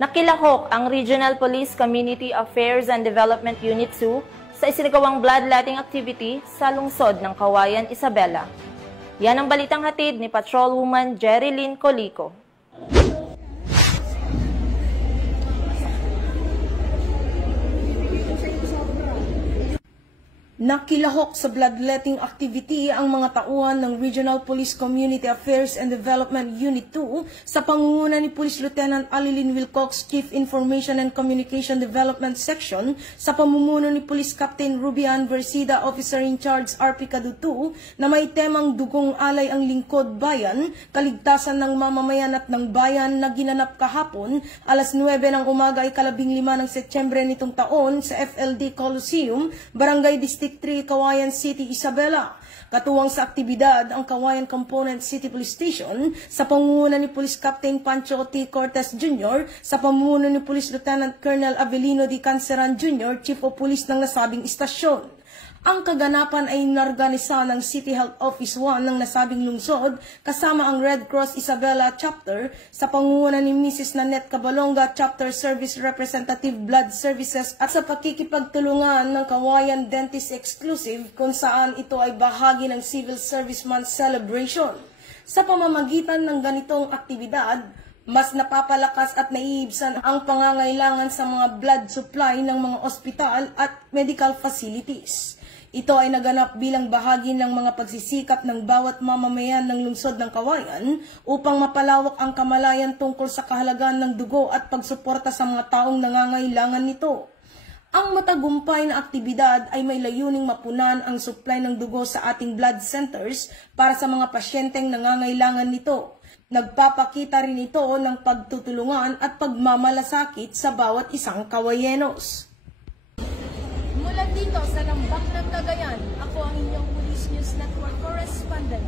Nakilahok ang Regional Police Community Affairs and Development Unit 2 sa isinagawang bloodletting activity sa lungsod ng Cauayan, Isabela. Yan ang balitang hatid ni Patrolwoman Jerilyn Colico. Nakilahok sa bloodletting activity ang mga tauhan ng Regional Police Community Affairs and Development Unit 2 sa pangunguna ni Police Lieutenant Alilyn Wilcox, Chief Information and Communication Development Section, sa pamumuno ni Police Captain Rubian Versida, Officer in Charge RP Cadu 2, na may temang dugong alay ang lingkod bayan, kaligtasan ng mamamayan at ng bayan na ginanap kahapon, alas 9 ng umaga ay 15 ng Setyembre nitong taon sa FLD Coliseum, Barangay District 3, Cauayan City, Isabela. Katuwang sa aktibidad ang Cauayan Component City Police Station sa pangunguna ni Police Captain Pancho T. Cortez Jr. sa pamumuno ni Police Lieutenant Colonel Avelino D. Canceran Jr., Chief of Police ng nasabing istasyon. Ang kaganapan ay inorganisa ng City Health Office 1 ng nasabing lungsod kasama ang Red Cross Isabela Chapter sa pangunguna ni Mrs. Nanette Cabalonga, Chapter Service Representative Blood Services, at sa pakikipagtulungan ng Cauayan Dentist Exclusive kung saan ito ay bahagi ng Civil Service Month Celebration. Sa pamamagitan ng ganitong aktibidad, mas napapalakas at naiibsan ang pangangailangan sa mga blood supply ng mga ospital at medical facilities. Ito ay naganap bilang bahagi ng mga pagsisikap ng bawat mamamayan ng lungsod ng Cauayan upang mapalawak ang kamalayan tungkol sa kahalagahan ng dugo at pagsuporta sa mga taong nangangailangan nito. Ang matagumpay na aktibidad ay may layuning mapunan ang supply ng dugo sa ating blood centers para sa mga pasyenteng nangangailangan nito. Nagpapakita rin ito ng pagtutulungan at pagmamalasakit sa bawat isang Cauayenos. Mula dito sa Lambak ng Cagayan, ako ang inyong Police News Network Correspondent,